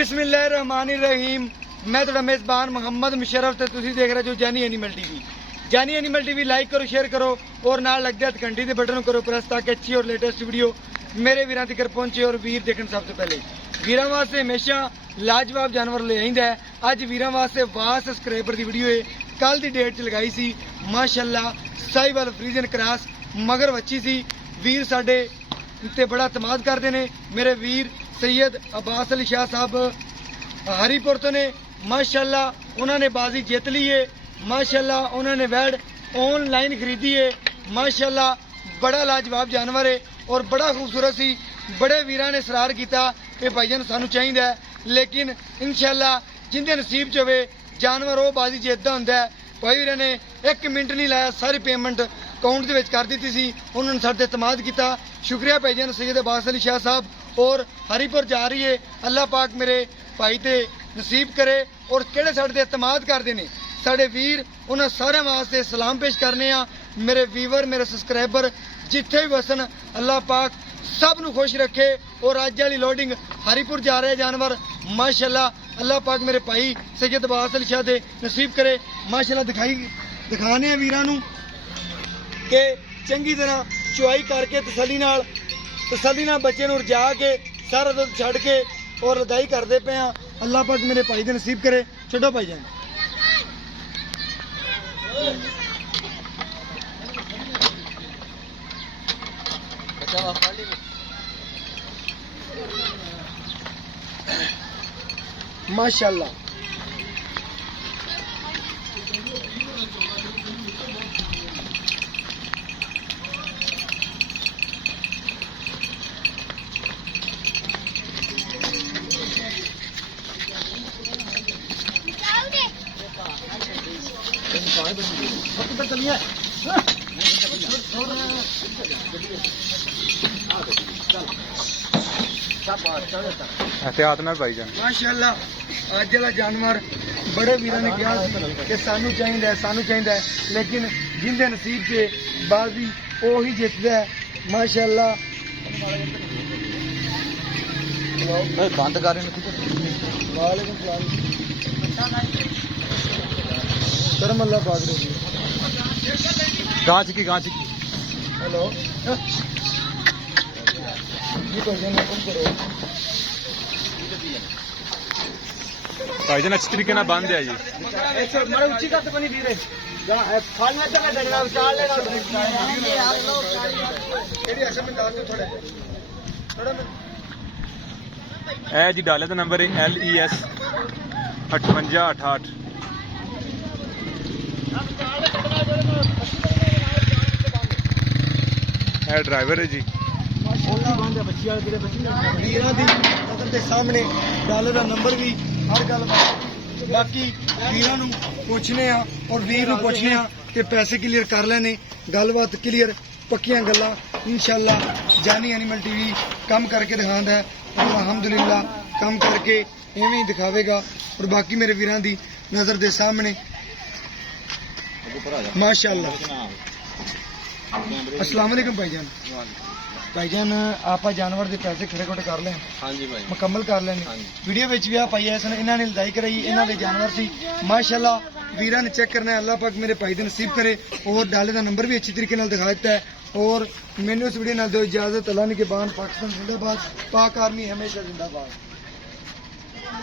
बिस्मिल्लाहिर्रहमानिर्रहीम। मैं थोड़ा मेज़बान मोहम्मद मुशर्रफ ते तुसीं देख रहे जो जानी एनिमल टीवी। जानी एनिमल टीवी लाइक करो, शेयर करो और नाल लग जाए घंटी के बटन करो प्रेस ताकि अच्छी और लेटेस्ट वीडियो मेरे वीरां तक पहुंचे और वीर देखने सबसे पहले। वीरां वास्ते हमेशा लाजवाब जानवर ले आइंदा है। अज वीरां वास्ते वाह सब्सक्राइबर की वीडियो है, कल की डेट च लगाई सी। माशाअल्लाह साहिवाल फ्रीजन क्रॉस मगर बच्ची सी। वीर साडे ते बड़ा तमाद करते हैं। मेरे वीर सैयद अब्बास अली शाह साहब हरीपुर तो ने, माशाअल्लाह उन्होंने बाजी जीत ली है। माशाअल्लाह उन्होंने वैड ऑनलाइन खरीदी है। माशाअल्लाह बड़ा लाजवाब जानवर है और बड़ा खूबसूरत सी। बड़े वीरां ने इसरार किया कि भाईजान सानू चाहिए है, लेकिन इंशाअल्लाह जिंदे नसीब च होवे जानवर वो बाजी जीतदा हुंदा है। भाई वीरां ने 1 मिनट नहीं लाया, सारी पेमेंट अकाउंट दे विच कर दी सी। उन्होंने साडे तमाद किया। शुक्रिया भाईजान सैयद अब्बास अली शाह साहब। और हरीपुर जा रही है, अल्लाह पाक मेरे भाई ते नसीब करे। और किहड़े साडे ते एतमाद करदे ने साडे वीर, उन्हां सारे वास्ते सलाम पेश करने आ। मेरे वीवर मेरे सबसक्राइबर जिथे भी वसन, अल्लाह पाक सब नू खुश रखे। और अज वाली लोडिंग हरीपुर जा रहे जानवर माशाअल्लाह अल्लाह पाक मेरे भाई सैयद अब्बास अली शाह दे नसीब करे। माशाअल्लाह दिखाने वीरां नू कि चंगी तरह चुआई करके तसल्ली नाल बच्चे नूं रजा के सारा दुध छड़ के और रदाई करते पे हाँ। अल्लाह पाक मेरे भाई दे नसीब करे। छड्डो भाई जान माशाअल्लाह। एहतियात नाल भाईजान माशाअल्लाह अज वाला जानवर बड़े वीरां ने कहा कि सानू चाहिए, लेकिन जिंदे नसीब से बाजी ओही जितदा है। माशाअल्लाह बंद कर वालेकुम सलाम करम अल्लाह पाक दे। गांच की हेलो जी भाईजान हुक्म करो। भाईजान अच्छी तरीके ना बंद है जी। ऊंची का तो बनी वीरे ए जी डाले का नंबर है LES 5868। ए ड्राइवर है जी। वीरां दी नज़र दे सामने डॉलर का नंबर भी हर गल। बाकी वीरां नूं पुछने आ और वीर नूं पुछने आ कि पैसे क्लीयर कर लेने, गलबात क्लीयर पक्कियां गल्लां इंशाअल्लाह। जानी एनिमल टीवी कम करके दिखांदा है और अल्हम्दुलिल्लाह कम करके इवें ही दिखावेगा। और बाकी मेरे वीरां दी नज़र दे सामने माशाअल्लाह। अस्सलाम वालेकुम भाईजान आप जानवर के पैसे खड़े खोटे कर लें? हाँ जी भाई मुकम्मल कर लेने। वीडियो में भी आप पाई है, इन्होंने लदाई कराई, इन्हों के जानवर सी। माशाअल्लाह वीरां ने चेक करना है, अल्लाह पाक मेरे भाई दे नसीब करे। और डाले का नंबर भी अच्छी तरीके दिखा दिता है। और मैनू इस वीडियो दो इजाजत। अल्लाह ने के बाद पाकिस्तान जिंदाबाद, पाक आर्मी हमेशा जिंदाबाद।